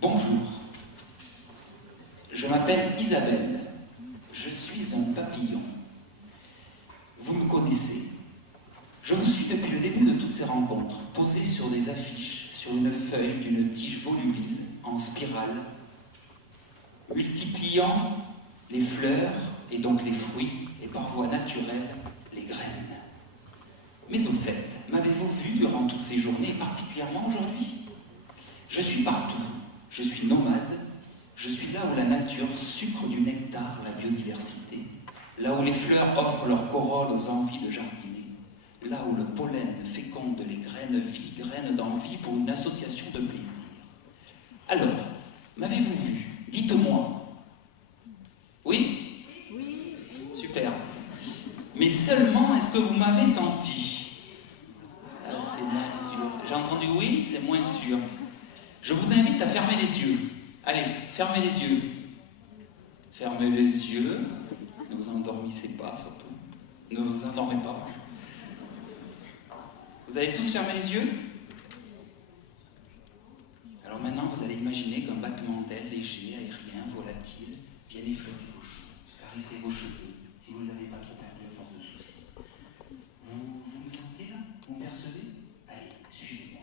Bonjour, je m'appelle Isabelle, je suis un papillon. Vous me connaissez. Je vous suis depuis le début de toutes ces rencontres, posé sur des affiches, sur une feuille d'une tige volubile, en spirale, multipliant les fleurs et donc les fruits, et par voie naturelle, les graines. Mais au fait, m'avez-vous vu durant toutes ces journées, particulièrement aujourd'hui? Je suis partout, je suis nomade, je suis là où la nature sucre du nectar la biodiversité, là où les fleurs offrent leur corolle aux envies de jardiner, là où le pollen féconde les graines vie, graines d'envie pour une association de plaisir. Alors, m'avez-vous vu? Dites-moi. Oui? Oui. Super. Mais seulement, est-ce que vous m'avez senti? Ah, c'est moins sûr. J'ai entendu oui, c'est moins sûr. Je vous invite à fermer les yeux. Allez, fermez les yeux. Fermez les yeux. Ne vous endormissez pas, surtout. Ne vous endormez pas. Vous avez tous fermé les yeux? Alors maintenant, vous allez imaginer qu'un battement d'aile léger, aérien, volatile, vienne effleurer vos joues, caresser vos cheveux, si vous n'avez pas trop perdu à force de soucis. Vous me sentez là? Vous me percevez? Allez, suivez-moi.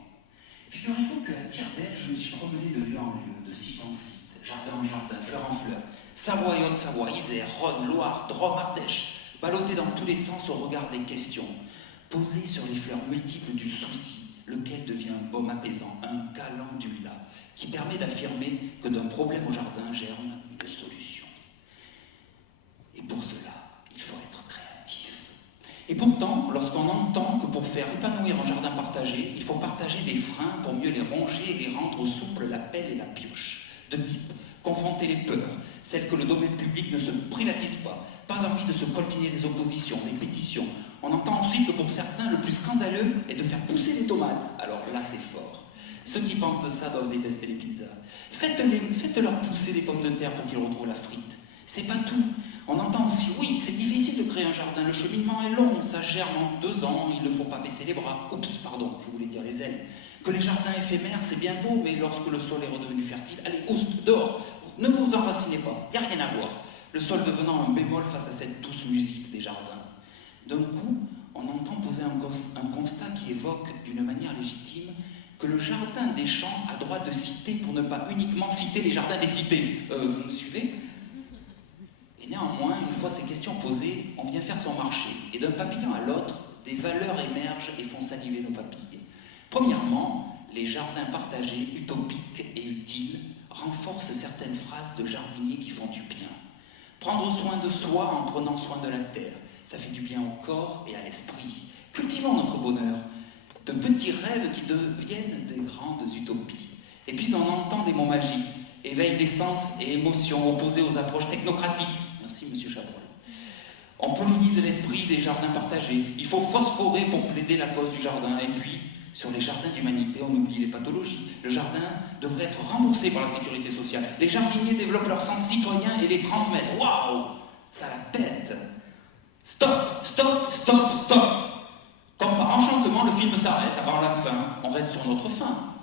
Figurez-vous qu'à tire-d'aile, je me suis promené de lieu en lieu, de site en site, jardin en jardin, fleur en fleur, Savoie et Haute-Savoie, Isère, Rhône, Loire, Drôme, Ardèche, ballotté dans tous les sens au regard des questions, posé sur les fleurs multiples du souci, lequel devient un baume apaisant, un calendula, qui permet d'affirmer que d'un problème au jardin germe une solution. Et pour cela, il faut être créatif. Et pourtant, lorsqu'on entend que pour faire épanouir un jardin partagé, il faut partager des freins pour mieux les ronger et rendre souple la pelle et la pioche, de type confronter les peurs, celles que le domaine public ne se privatise pas envie de se coltiner des oppositions, des pétitions. On entend ensuite que pour certains, le plus scandaleux est de faire pousser les tomates. Alors là, c'est fort. Ceux qui pensent de ça doivent détester les pizzas. Faites-leur pousser des pommes de terre pour qu'ils retrouvent la frite. C'est pas tout. On entend aussi, oui, c'est difficile de créer un jardin, le cheminement est long, ça germe en 2 ans, il ne faut pas baisser les bras. Oups, pardon, je voulais dire les ailes. Que les jardins éphémères, c'est bien beau, mais lorsque le sol est redevenu fertile, allez, oust, dehors, ne vous enracinez pas, il n'y a rien à voir. Le sol devenant un bémol face à cette douce musique des jardins. D'un coup, on entend poser un constat qui évoque d'une manière légitime que le jardin des champs a droit de citer pour ne pas uniquement citer les jardins des cités. Vous me suivez? Et néanmoins, une fois ces questions posées, on vient faire son marché. Et d'un papillon à l'autre, des valeurs émergent et font saliver nos papilles. Premièrement, les jardins partagés, utopiques et utiles, renforcent certaines phrases de jardiniers qui font du bien. Prendre soin de soi en prenant soin de la terre, ça fait du bien au corps et à l'esprit. Cultivons notre bonheur, de petits rêves qui deviennent des grandes utopies. Et puis on entend des mots magiques, éveil des sens et émotions opposés aux approches technocratiques. Merci Monsieur Chabrol. On pollinise l'esprit des jardins partagés. Il faut phosphorer pour plaider la cause du jardin. Et puis, sur les jardins d'humanité, on oublie les pathologies. Le jardin devrait être remboursé par la sécurité sociale. Les jardiniers développent leur sens citoyen et les transmettent. Waouh! Ça la pète! Stop! Stop! Stop! Stop! Comme par enchantement, le film s'arrête avant la fin. On reste sur notre fin.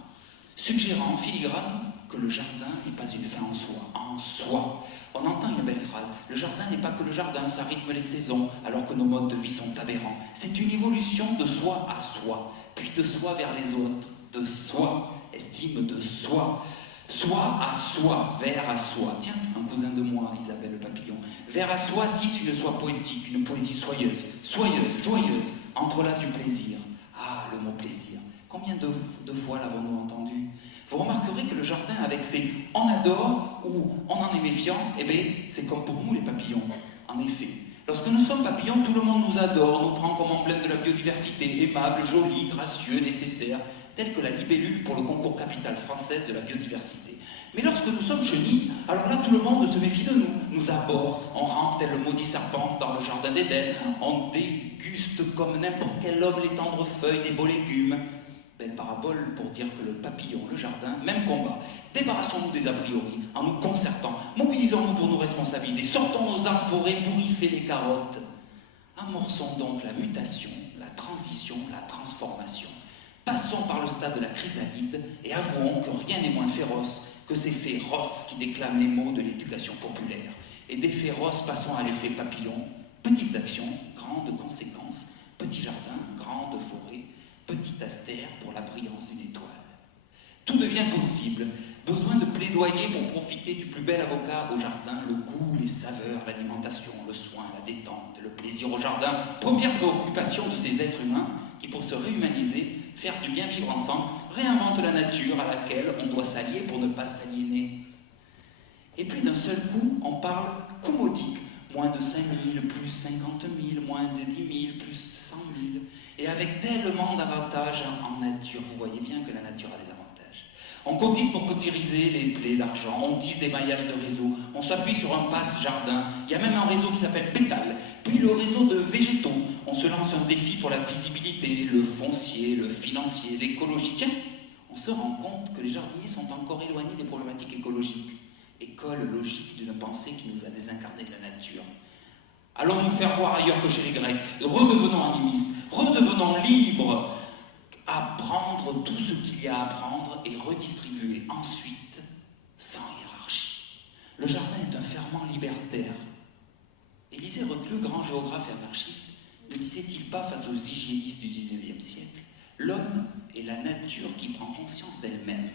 Suggérant en filigrane que le jardin n'est pas une fin en soi. En soi. On entend une belle phrase. Le jardin n'est pas que le jardin, ça rythme les saisons, alors que nos modes de vie sont aberrants. C'est une évolution de soi à soi, puis de soi vers les autres, de soi, estime de soi, soi à soi, vers à soi. Tiens, un cousin de moi, Isabelle le papillon. Vers à soi tisse une soie poétique, une poésie soyeuse, joyeuse, entre là du plaisir. Ah, le mot plaisir. Combien de fois l'avons-nous entendu? Vous remarquerez que le jardin, avec ses « on adore » ou « on en est méfiant », eh bien, c'est comme pour nous les papillons. En effet, lorsque nous sommes papillons, tout le monde nous adore, nous prend comme emblème de la biodiversité, aimable, joli, gracieux, nécessaire, tel que la libellule pour le concours capital française de la biodiversité. Mais lorsque nous sommes chenilles, alors là, tout le monde se méfie de nous, nous aborde, on rampe tel le maudit serpent dans le jardin d'Éden, on déguste comme n'importe quel homme les tendres feuilles des beaux légumes. Belle parabole pour dire que le papillon, le jardin, même combat. Débarrassons-nous des a priori en nous concertant, mobilisons-nous pour nous responsabiliser, sortons nos arborées pour y faire les carottes. Amorçons donc la mutation, la transition, la transformation. Passons par le stade de la chrysalide et avouons que rien n'est moins féroce que ces féroces qui déclament les mots de l'éducation populaire. Et des féroces, passons à l'effet papillon, petites actions, grandes conséquences, petit jardin, grande forêt, petit astère pour la brillance d'une étoile. Tout devient possible. Besoin de plaidoyer pour profiter du plus bel avocat au jardin, le goût, les saveurs, l'alimentation, le soin, la détente, le plaisir au jardin. Première préoccupation de ces êtres humains qui, pour se réhumaniser, faire du bien vivre ensemble, réinventent la nature à laquelle on doit s'allier pour ne pas s'aliéner. Et puis d'un seul coup, on parle coût modique. Moins de 5 000, plus 50 000, moins de 10 000, plus 100 000. Et avec tellement d'avantages en nature, vous voyez bien que la nature a des avantages. On cotise pour cotiriser les plaies d'argent, on tisse des maillages de réseau, on s'appuie sur un passe-jardin, il y a même un réseau qui s'appelle Pétale, puis le réseau de végétaux. On se lance un défi pour la visibilité, le foncier, le financier, l'écologie. Tiens, on se rend compte que les jardiniers sont encore éloignés des problématiques écologiques. École logique d'une pensée qui nous a désincarné de la nature. Allons nous faire voir ailleurs que chez les Grecs, redevenons animistes, redevenons libres, apprendre tout ce qu'il y a à apprendre et redistribuer ensuite sans hiérarchie. Le jardin est un ferment libertaire. Élisée Reclus, grand géographe et anarchiste, ne disait-il pas face aux hygiénistes du XIXe siècle: l'homme est la nature qui prend conscience d'elle-même.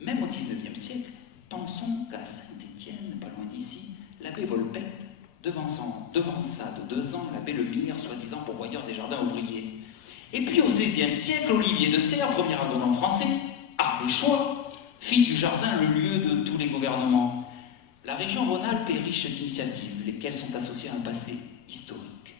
Même au XIXe siècle, pensons qu'à Saint-Étienne, pas loin d'ici, l'abbé Volpette, devant ça de 2 ans, l'abbé Lemire, soi-disant pourvoyeur des jardins ouvriers. Et puis au XVIe siècle, Olivier de Serres, premier agronome français, ardéchois, fit du jardin le lieu de tous les gouvernements. La région Rhône-Alpes est riche d'initiatives, lesquelles sont associées à un passé historique.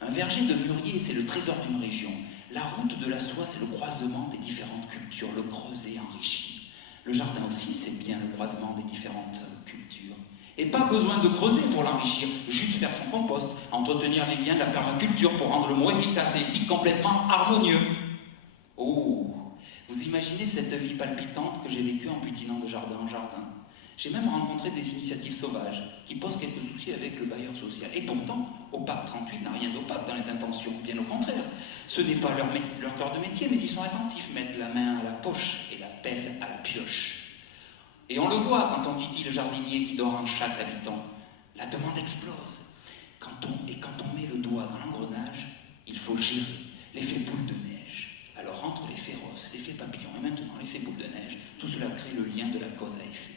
Un verger de mûrier, c'est le trésor d'une région. La route de la soie, c'est le croisement des différentes cultures, le creuset enrichi. Le jardin aussi, c'est bien le croisement des différentes cultures. Et pas besoin de creuser pour l'enrichir, juste faire son compost, entretenir les liens de la permaculture pour rendre le mot efficace et éthique complètement harmonieux. Oh, vous imaginez cette vie palpitante que j'ai vécue en butinant de jardin en jardin. J'ai même rencontré des initiatives sauvages qui posent quelques soucis avec le bailleur social. Et pourtant, OPAC 38 n'a rien d'opaque dans les intentions, bien au contraire. Ce n'est pas leur cœur de métier, mais ils sont attentifs, mettent la main à la poche et la pelle à la pioche. Et on le voit quand on titille le jardinier qui dort en chaque habitant. La demande explose. Quand on met le doigt dans l'engrenage, il faut gérer l'effet boule de neige. Alors entre l'effet féroce, l'effet papillon et maintenant l'effet boule de neige, tout cela crée le lien de la cause à effet.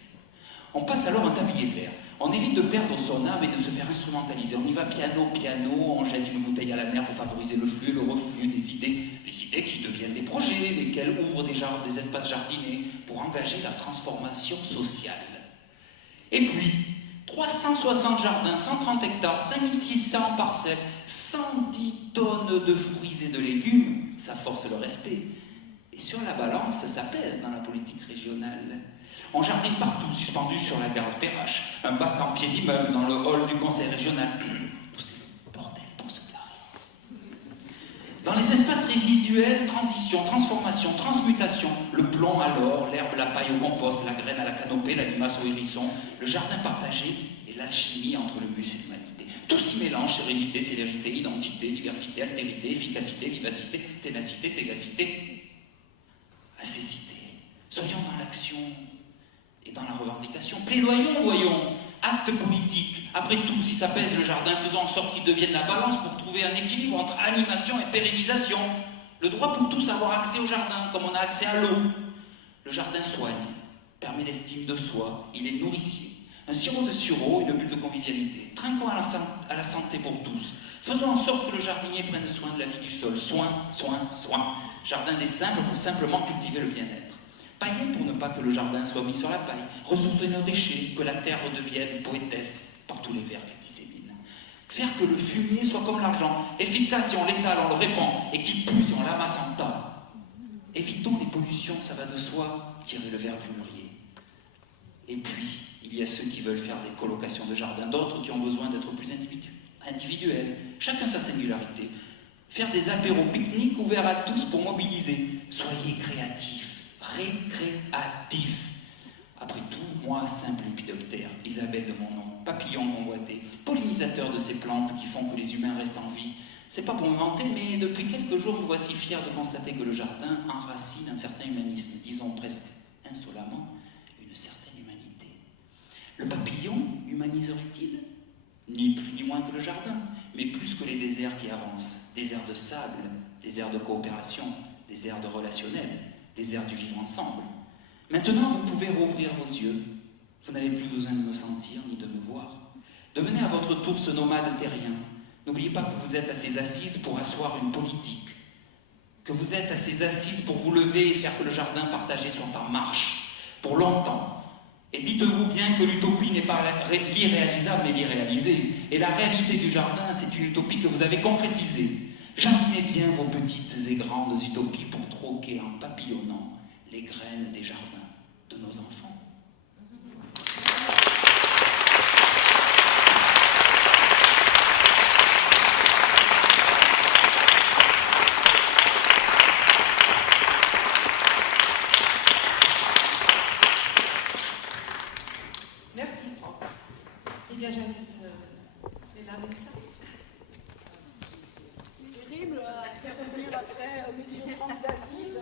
On passe alors un tablier vert. On évite de perdre son âme et de se faire instrumentaliser. On y va piano, piano, on jette une bouteille à la mer pour favoriser le flux et le reflux des idées. Les idées qui deviennent des projets, lesquels ouvrent des espaces jardinés pour engager la transformation sociale. Et puis, 360 jardins, 130 hectares, 5600 parcelles, 110 tonnes de fruits et de légumes, ça force le respect. Et sur la balance, ça pèse dans la politique régionale. On jardine partout, suspendu sur la gare Perrache, un bac en pied d'immeuble dans le hall du conseil régional. C'est le bordel pour se garer. Dans les espaces résiduels, transition, transformation, transmutation, le plomb à l'or, l'herbe, la paille au compost, la graine à la canopée, la limace au hérisson, le jardin partagé et l'alchimie entre le mus et l'humanité. Tout s'y mélange, sérénité, célérité, identité, diversité, altérité, efficacité, vivacité, ténacité, ségacité, acécité. Soyons dans l'action et dans la revendication. Plaidoyons, voyons, acte politique. Après tout, si ça pèse le jardin, faisons en sorte qu'il devienne la balance pour trouver un équilibre entre animation et pérennisation. Le droit pour tous à avoir accès au jardin, comme on a accès à l'eau. Le jardin soigne, permet l'estime de soi, il est nourricier. Un sirop de sureau, une bulle de convivialité. Trinquons à la santé pour tous. Faisons en sorte que le jardinier prenne soin de la vie du sol. Soin, soin, soin. Jardin des simples pour simplement cultiver le bien-être. Pailler pour ne pas que le jardin soit mis sur la paille, ressourcer nos déchets, que la terre redevienne poétesse par tous les vers qu'elle dissémine. Faire que le fumier soit comme l'argent, efficace si on l'étale, on le répand, et qui pue si on l'amasse en tas. Évitons les pollutions, ça va de soi, tirer le verre du mûrier. Et puis, il y a ceux qui veulent faire des colocations de jardin, d'autres qui ont besoin d'être plus individuels, chacun sa singularité. Faire des apéros pique-niques ouverts à tous pour mobiliser. Soyez créatifs. Récréatif. Après tout, moi, simple épidoptère, Isabelle de mon nom, papillon convoité, pollinisateur de ces plantes qui font que les humains restent en vie. C'est pas pour me vanter, mais depuis quelques jours, me voici fier de constater que le jardin enracine un certain humanisme, disons presque insolemment, Le papillon humaniserait-il? Ni plus ni moins que le jardin, mais plus que les déserts qui avancent, des airs de sable, des airs de coopération, des airs de relationnel, des airs du vivre ensemble. Maintenant, vous pouvez rouvrir vos yeux. Vous n'avez plus besoin de me sentir ni de me voir. Devenez à votre tour ce nomade terrien. N'oubliez pas que vous êtes à ces assises pour asseoir une politique, que vous êtes à ces assises pour vous lever et faire que le jardin partagé soit en marche, pour longtemps. Et dites-vous bien que l'utopie n'est pas l'irréalisable mais l'irréalisé. Et la réalité du jardin, c'est une utopie que vous avez concrétisée. Jardinez bien vos petites et grandes utopies pour troquer en papillonnant les graines des jardins de nos enfants. Merci Franck. Eh bien j'invite Léla Bentia. C'est terrible à intervenir après Monsieur Franck David.